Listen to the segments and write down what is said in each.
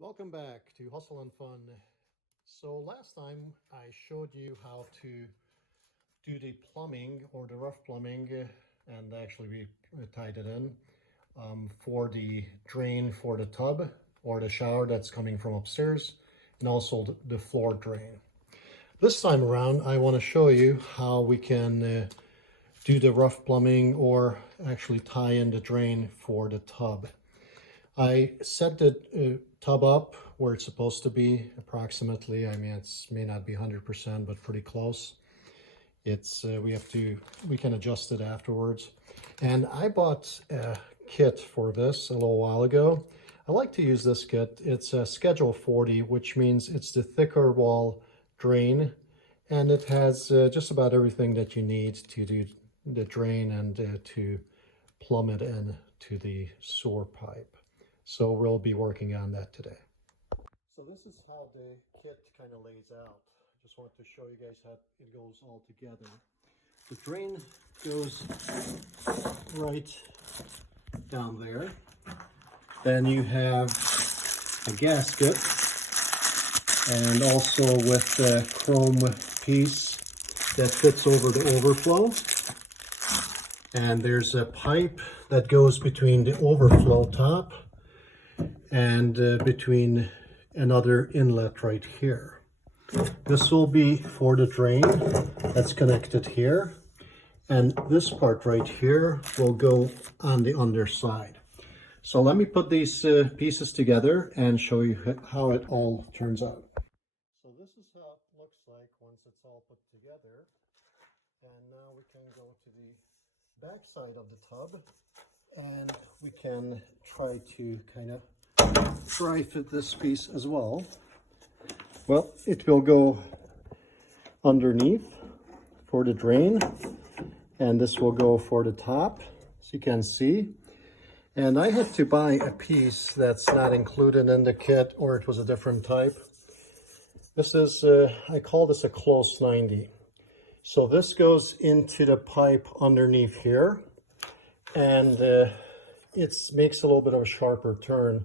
Welcome back to Hustle and Fun. So last time I showed you how to do the plumbing or the rough plumbing and actually we tied it in for the drain for the tub or the shower that's coming from upstairs, and also the floor drain. This time around I want to show you how we can do the rough plumbing or actually tie in the drain for the tub. I set the tub up where it's supposed to be approximately. I mean, it may not be 100%, but pretty close. It's we can adjust it afterwards. And I bought a kit for this a little while ago. I like to use this kit. It's a Schedule 40, which means it's the thicker wall drain, and it has just about everything that you need to do the drain and to plumb it in to the sewer pipe. So we'll be working on that today. So this is how the kit kind of lays out. Just wanted to show you guys how it goes all together. The drain goes right down there. Then you have a gasket, and also with the chrome piece that fits over the overflow. And there's a pipe that goes between the overflow top and between another inlet right here. This will be for the drain that's connected here, and this part right here will go on the underside. So let me put these pieces together and show you how it all turns out. So this is how it looks like once it's all put together. And now we can go to the back side of the tub and we can try to kind of dry fit this piece as well. Well, it will go underneath for the drain, and this will go for the top, as you can see. And I had to buy a piece that's not included in the kit, or it was a different type. This is, I call this a close 90. So this goes into the pipe underneath here, and it makes a little bit of a sharper turn.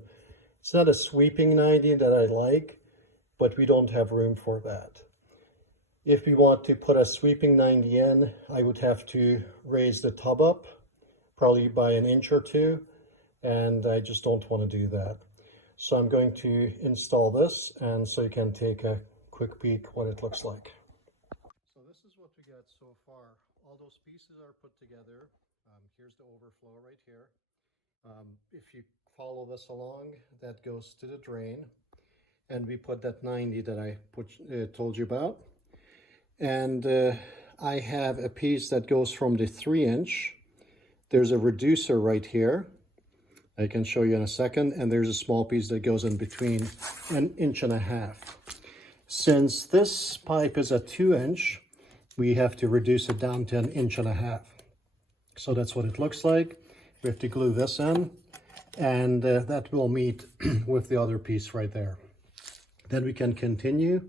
It's not a sweeping 90 that I like, but we don't have room for that. If we want to put a sweeping 90 in, I would have to raise the tub up, probably by an inch or two, and I just don't want to do that. So I'm going to install this, and so you can take a quick peek what it looks like. So this is what we got so far. All those pieces are put together. Here's the overflow right here. If you follow this along, that goes to the drain, and we put that 90 that I told you about. And I have a piece that goes from the 3-inch. There's a reducer right here. I can show you in a second. And there's a small piece that goes in between, 1.5 inches. Since this pipe is a 2-inch, we have to reduce it down to 1.5 inches. So that's what it looks like. We have to glue this in, and that will meet with the other piece right there. Then we can continue.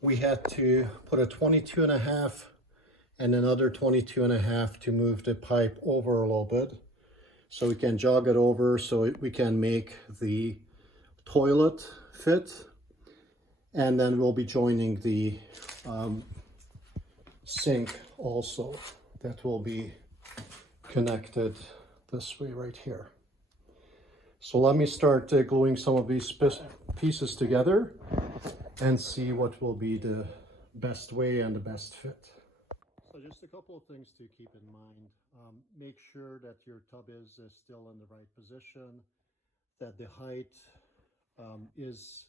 We had to put a 22.5 and another 22.5 to move the pipe over a little bit. So we can jog it over so we can make the toilet fit. And then we'll be joining the sink also. That will be connected this way right here. So let me start gluing some of these pieces together and see what will be the best way and the best fit. So just a couple of things to keep in mind. Make sure that your tub is still in the right position, that the height is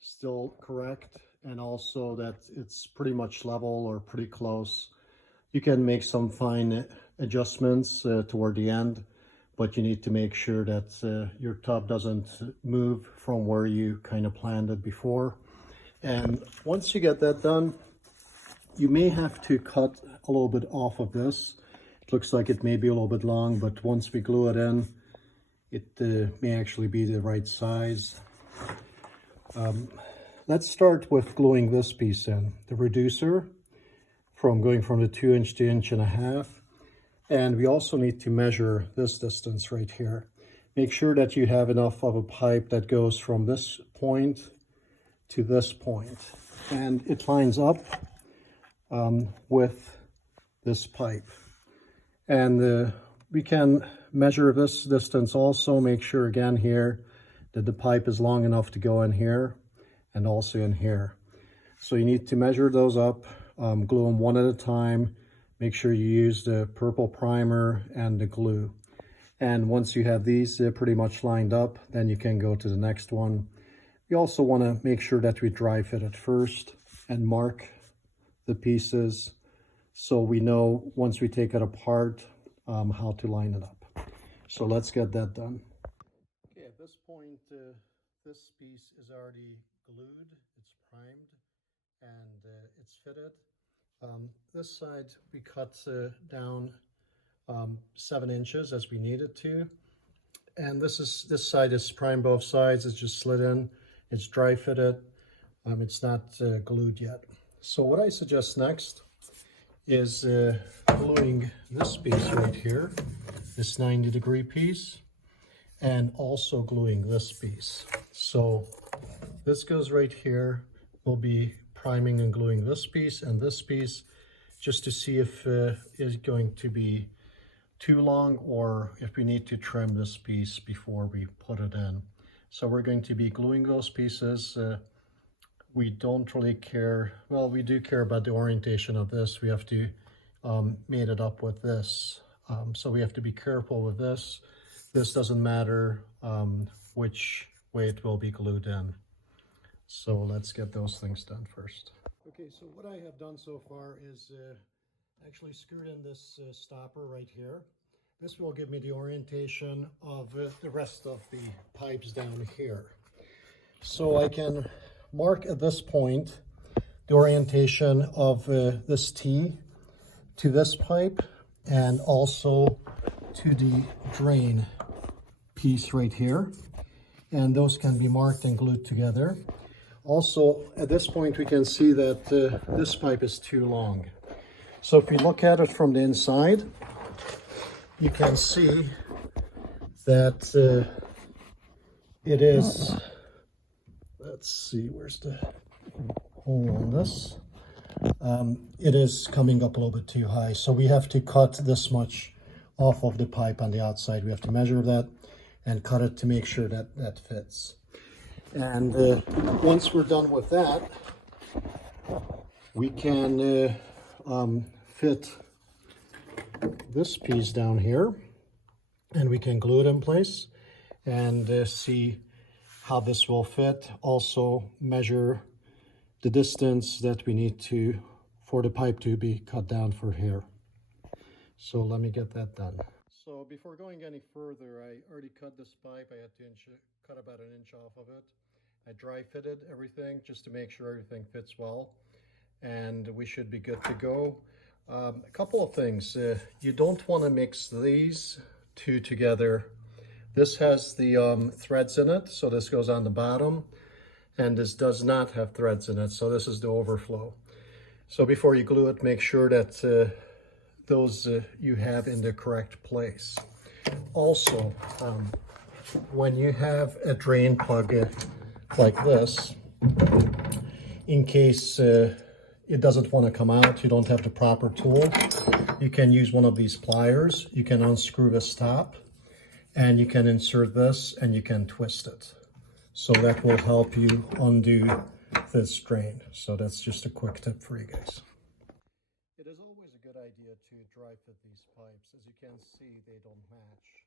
still correct, and also that it's pretty much level or pretty close. You can make some fine adjustments toward the end, but you need to make sure that your tub doesn't move from where you kind of planned it before. And once you get that done, you may have to cut a little bit off of this. It looks like it may be a little bit long, but once we glue it in, it may actually be the right size. Let's start with gluing this piece in, the reducer, going from the 2-inch to 1.5 inches. And we also need to measure this distance right here. make sure that you have enough of a pipe that goes from this point to this point, and it lines up with this pipe. And we can measure this distance also, make sure again here that the pipe is long enough to go in here and also in here. So you need to measure those up, glue them one at a time. Make sure you use the purple primer and the glue. And once you have these pretty much lined up, then you can go to the next one. We also want to make sure that we dry fit it first and mark the pieces so we know once we take it apart how to line it up. So let's get that done. Okay, at this point, this piece is already glued, it's primed, and it's fitted. This side we cut down 7 inches as we needed to, and this side is primed both sides. It's just slid in, it's dry fitted, it's not glued yet. So what I suggest next is gluing this piece right here, this 90-degree piece, and also gluing this piece. So this goes right here. We'll be priming and gluing this piece and this piece just to see if it's going to be too long or if we need to trim this piece before we put it in. So we're going to be gluing those pieces. We don't really care, well, we do care about the orientation of this. We have to mate it up with this. So we have to be careful with this. This doesn't matter which way it will be glued in. So let's get those things done first. Okay, so what I have done so far is actually screwed in this stopper right here. This will give me the orientation of the rest of the pipes down here. So I can mark at this point the orientation of this T to this pipe and also to the drain piece right here. And those can be marked and glued together. Also, at this point, we can see that this pipe is too long. So if we look at it from the inside, you can see that it is, let's see, where's the hole on this? It is coming up a little bit too high. So we have to cut this much off of the pipe on the outside. We have to measure that and cut it to make sure that that fits. And once we're done with that, we can fit this piece down here, and we can glue it in place and see how this will fit. Also measure the distance that we need to for the pipe to be cut down for here. So let me get that done. So before going any further, I already cut this pipe. I had to cut about 1 inch off of it. I dry fitted everything just to make sure everything fits well, and we should be good to go. A couple of things. You don't want to mix these two together. This has the threads in it, so this goes on the bottom, and this does not have threads in it, so this is the overflow. So before you glue it, make sure that those you have in the correct place. Also, when you have a drain plug like this, in case it doesn't want to come out, you don't have the proper tool, you can use one of these pliers. You can unscrew this top and you can insert this and you can twist it. So that will help you undo this drain. So that's just a quick tip for you guys. It is always a good idea to dry fit these pipes. As you can see, they don't match.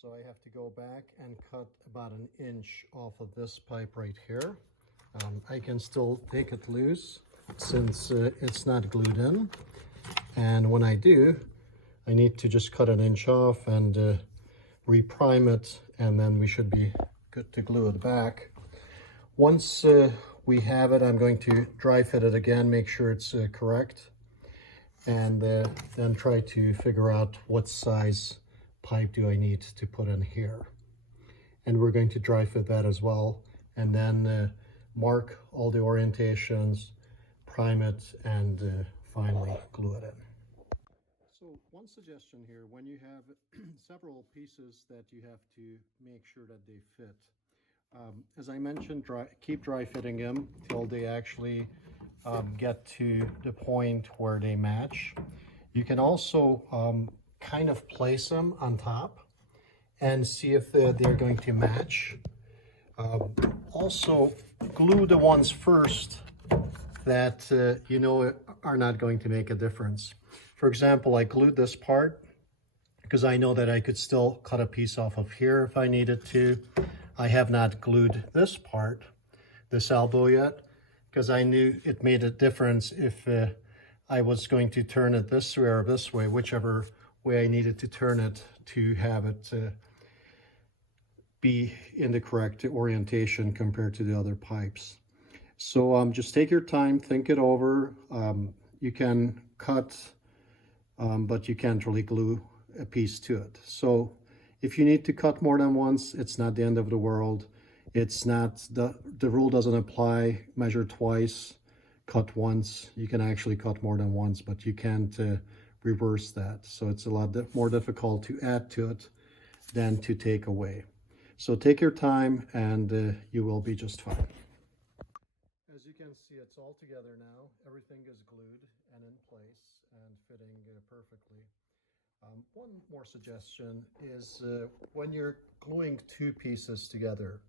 So I have to go back and cut about 1 inch off of this pipe right here. I can still take it loose since it's not glued in. And when I do, I need to just cut 1 inch off and reprime it, and then we should be good to glue it back. Once we have it, I'm going to dry fit it again, make sure it's correct, and then try to figure out what size pipe do I need to put in here. And we're going to dry fit that as well, and then mark all the orientations, prime it, and finally glue it in. So one suggestion here, when you have several pieces that you have to make sure that they fit. As I mentioned, keep dry fitting them till they actually get to the point where they match. You can also kind of place them on top and see if they're going to match. Also, glue the ones first that you know are not going to make a difference. For example, I glued this part because I know that I could still cut a piece off of here if I needed to. I have not glued this part, this elbow yet, because I knew it made a difference if I was going to turn it this way or this way, whichever way I needed to turn it to have it be in the correct orientation compared to the other pipes. So just take your time, think it over. You can cut, but you can't really glue a piece to it. So if you need to cut more than once, it's not the end of the world. It's not, the rule doesn't apply, measure twice, cut once. You can actually cut more than once, but you can't reverse that. So it's a lot more difficult to add to it than to take away. So take your time and you will be just fine. As you can see, it's all together now. Everything is glued and in place and fitting perfectly. One more suggestion is when you're gluing two pieces together,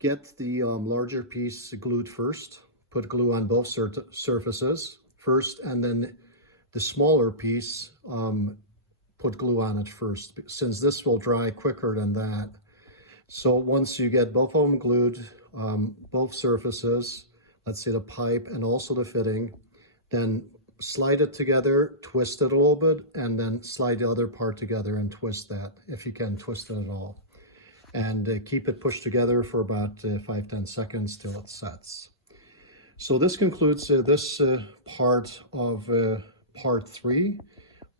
get the larger piece glued first. Put glue on both surfaces first, and then the smaller piece, put glue on it first, since this will dry quicker than that. So once you get both of them glued, both surfaces, let's say the pipe and also the fitting, then slide it together, twist it a little bit, and then slide the other part together and twist that, if you can twist it at all. And keep it pushed together for about 5-10 seconds till it sets. So this concludes this part of part 3,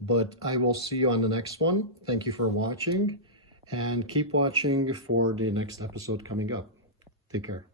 but I will see you on the next one. Thank you for watching, and keep watching for the next episode coming up. Take care.